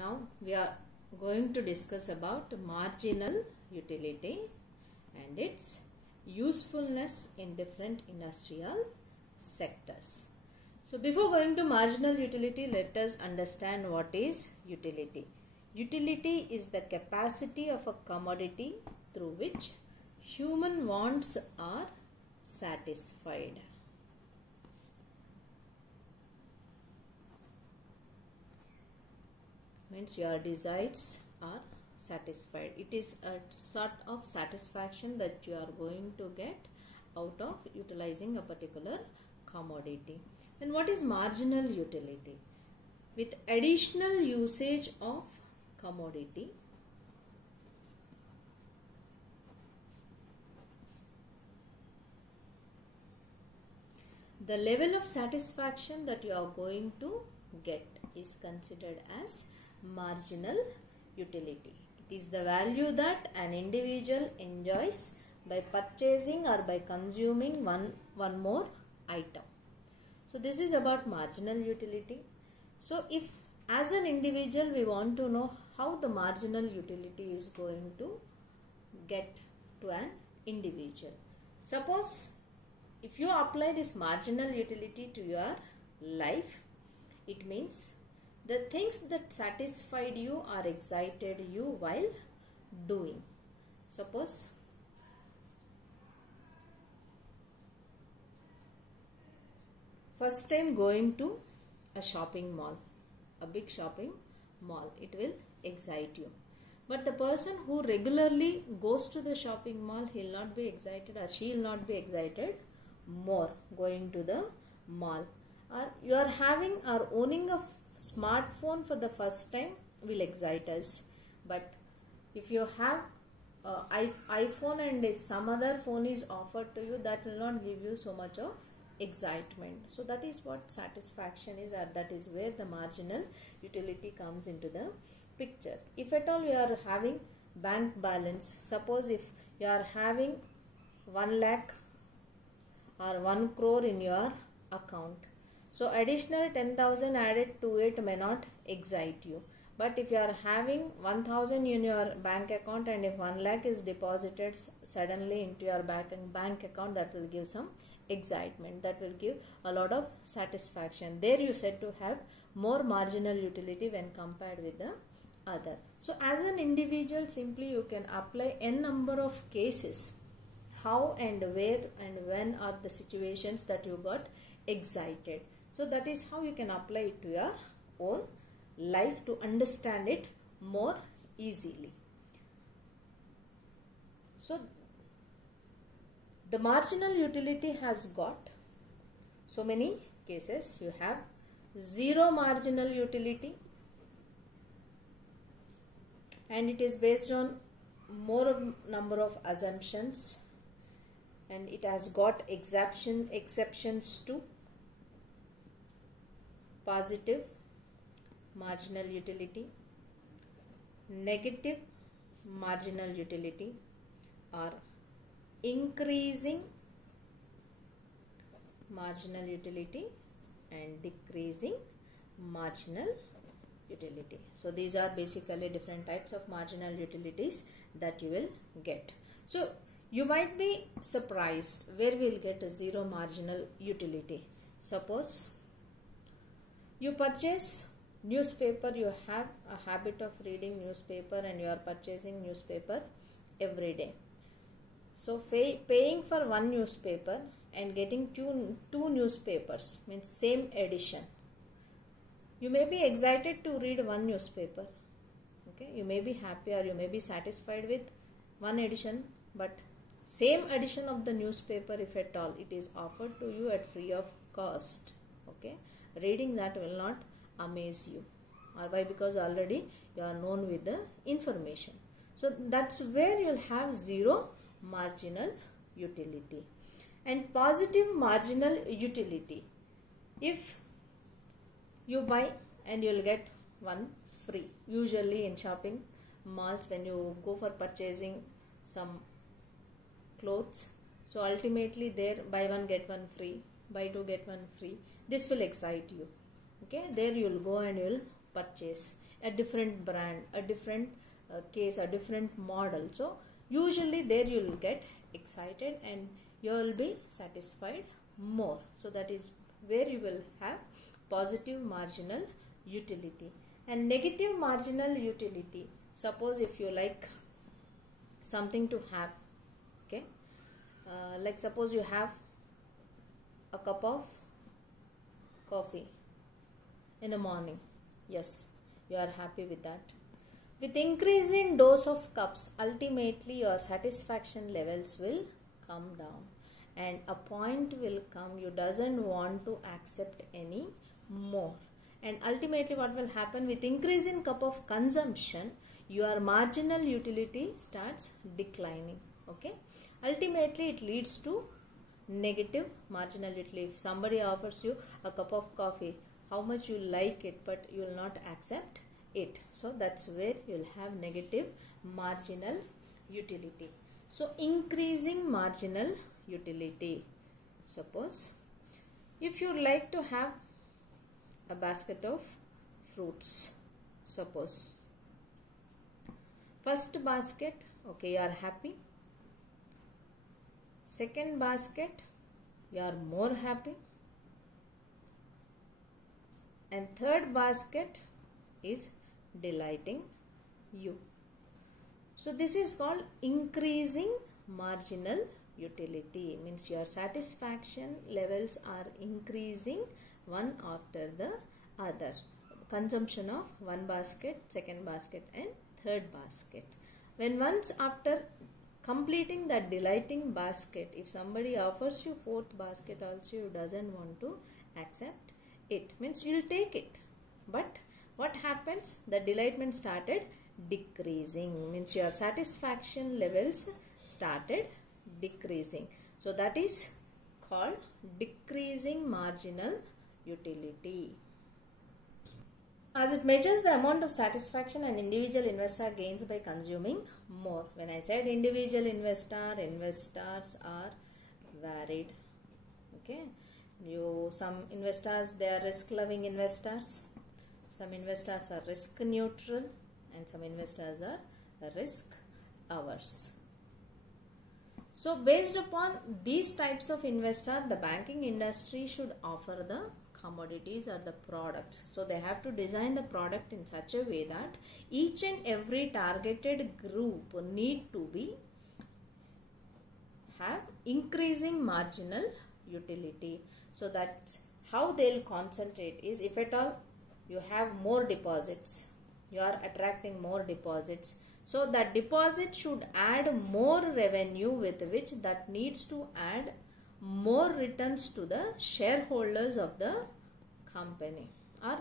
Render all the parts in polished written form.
Now we are going to discuss about marginal utility and its usefulness in different industrial sectors. So before going to marginal utility, let us understand what is utility. Utility is the capacity of a commodity through which human wants are satisfied. Means your desires are satisfied. It is a sort of satisfaction that you are going to get out of utilizing a particular commodity. Then what is marginal utility? With additional usage of commodity, the level of satisfaction that you are going to get is considered as marginal utility. It is the value that an individual enjoys by purchasing or by consuming one more item. So this is about marginal utility. So if as an individual we want to know how the marginal utility is going to get to an individual. Suppose if you apply this marginal utility to your life, it means the things that satisfied you or excited you while doing. Suppose first time going to a shopping mall, a big shopping mall, it will excite you. But the person who regularly goes to the shopping mall, he will not be excited or she will not be excited more going to the mall. Or you are having or owning a smartphone for the first time will excite us. But if you have iPhone and if some other phone is offered to you, that will not give you so much of excitement. So that is what satisfaction is, or that is where the marginal utility comes into the picture. If at all you are having bank balance, suppose if you are having 1 lakh or 1 crore in your account, so additional 10,000 added to it may not excite you. But if you are having 1,000 in your bank account and if 1 lakh is deposited suddenly into your bank account, that will give some excitement. That will give a lot of satisfaction. There you said to have more marginal utility when compared with the other. So as an individual, simply you can apply n number of cases. How and where and when are the situations that you got excited. So that is how you can apply it to your own life to understand it more easily. So the marginal utility has got so many cases. You have zero marginal utility, and it is based on more number of assumptions, and it has got exceptions to positive marginal utility, negative marginal utility, or increasing marginal utility and decreasing marginal utility. So these are basically different types of marginal utilities that you will get. So you might be surprised where we will get a zero marginal utility. Suppose you purchase newspaper, you have a habit of reading newspaper and you are purchasing newspaper every day. So paying for one newspaper and getting two newspapers means same edition. You may be excited to read one newspaper. Okay, you may be happy or you may be satisfied with one edition, but same edition of the newspaper, if at all, it is offered to you at free of cost. Okay, reading that will not amaze you. Or why? Because already you are known with the information. So that's where you'll have zero marginal utility. And positive marginal utility, if you buy and you'll get one free. Usually in shopping malls, when you go for purchasing some clothes, so ultimately there buy one get one free, buy two get one free. This will excite you. Okay, there you will go and you will purchase a different brand, a different case, a different model. So usually there you will get excited and you will be satisfied more. So that is where you will have positive marginal utility. And negative marginal utility, suppose if you like something to have, okay, like suppose you have a cup of coffee in the morning, yes, you are happy with that. With increasing dose of cups, ultimately your satisfaction levels will come down and a point will come you doesn't want to accept any more. And ultimately what will happen, with increasing cup of consumption, your marginal utility starts declining. Okay, ultimately it leads to negative marginal utility. If somebody offers you a cup of coffee, how much you like it, but you will not accept it. So that's where you will have negative marginal utility. So increasing marginal utility, suppose if you like to have a basket of fruits, suppose first basket, okay, you are happy. Second basket, you are more happy. And third basket is delighting you. So this is called increasing marginal utility. Means your satisfaction levels are increasing one after the other. Consumption of one basket, second basket and third basket. When once after completing that delighting basket, if somebody offers you fourth basket also, you doesn't want to accept it, means you'll take it. But what happens, the delightment started decreasing, means your satisfaction levels started decreasing. So that is called decreasing marginal utility. As it measures the amount of satisfaction an individual investor gains by consuming more. When I said individual investor, investors are varied. Okay, some investors, they are risk loving investors, some investors are risk neutral, and some investors are risk averse. So based upon these types of investor, the banking industry should offer the commodities or the products. So they have to design the product in such a way that each and every targeted group need to be have increasing marginal utility. So that's how they'll concentrate is, if at all you have more deposits, you are attracting more deposits, so that deposit should add more revenue, with which that needs to add more returns to the shareholders of the company or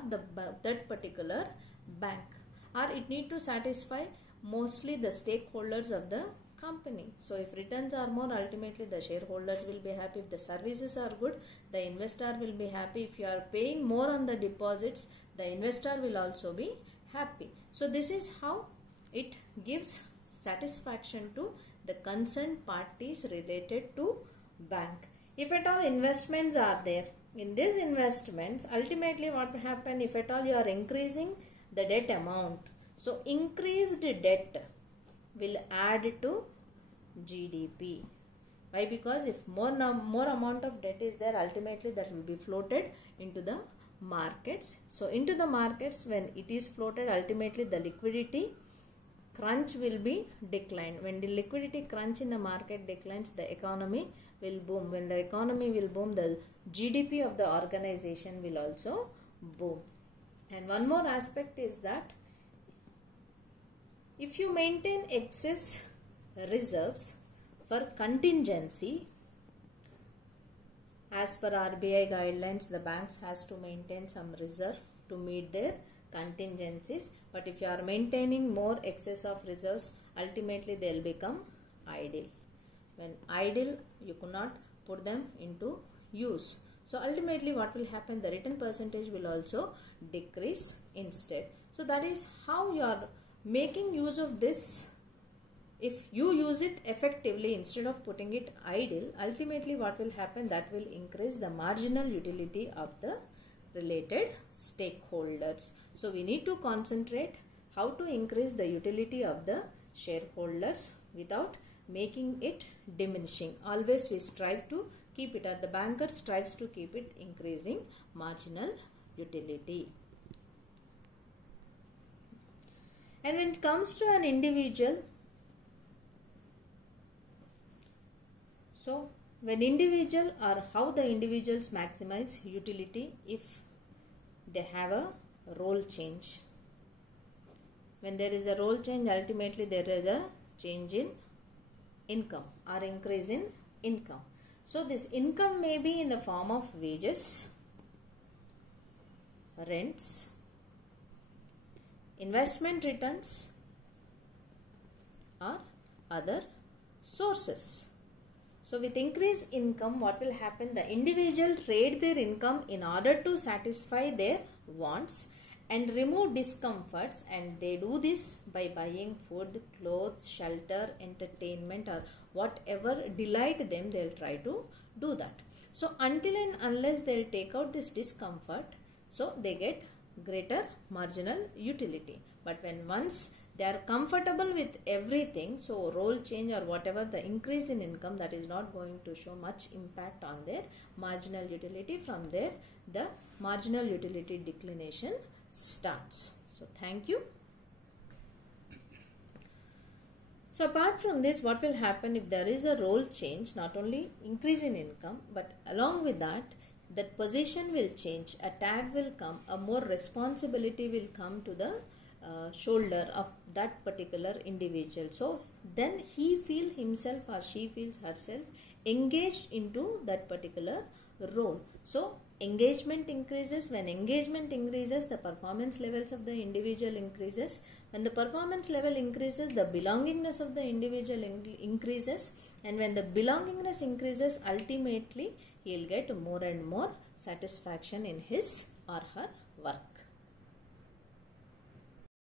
that particular bank, or it need to satisfy mostly the stakeholders of the company. So if returns are more, ultimately the shareholders will be happy. If the services are good, the investor will be happy. If you are paying more on the deposits, the investor will also be happy. So this is how it gives satisfaction to the concerned parties related to bank. If at all investments are there, in these investments, ultimately what will happen, if at all you are increasing the debt amount, so increased debt will add to GDP. Why? Because if more amount of debt is there, ultimately that will be floated into the markets. So into the markets, when it is floated, ultimately the liquidity crunch will be declined. When the liquidity crunch in the market declines, the economy will boom. When the economy will boom, the GDP of the organization will also boom. And one more aspect is that if you maintain excess reserves for contingency, as per RBI guidelines, the banks has to maintain some reserve to meet their contingencies. But if you are maintaining more excess of reserves, ultimately they will become idle. When idle, you cannot put them into use. So ultimately what will happen, the return percentage will also decrease instead. So that is how you are making use of this. If you use it effectively instead of putting it idle, ultimately what will happen, that will increase the marginal utility of the related stakeholders. So we need to concentrate how to increase the utility of the shareholders without making it diminishing. Always we strive to keep it, or the banker strives to keep it increasing marginal utility. And when it comes to an individual, so when individual, or how the individuals maximize utility if they have a role change. When there is a role change, ultimately there is a change in income or increase in income. So this income may be in the form of wages, rents, investment returns, or other sources. So with increased income, what will happen? The individual trade their income in order to satisfy their wants and remove discomforts, and they do this by buying food, clothes, shelter, entertainment, or whatever delight them, they'll try to do that. So until and unless they'll take out this discomfort, so they get greater marginal utility. But when once they are comfortable with everything, so role change or whatever, the increase in income, that is not going to show much impact on their marginal utility. From there, the marginal utility declination starts. So thank you. So apart from this, what will happen if there is a role change? Not only increase in income, but along with that, that position will change, a tag will come, a more responsibility will come to the shoulder of that particular individual. So then he feels himself or she feels herself engaged into that particular role. So engagement increases. When engagement increases, the performance levels of the individual increases. When the performance level increases, the belongingness of the individual increases, and when the belongingness increases, ultimately he will get more and more satisfaction in his or her work.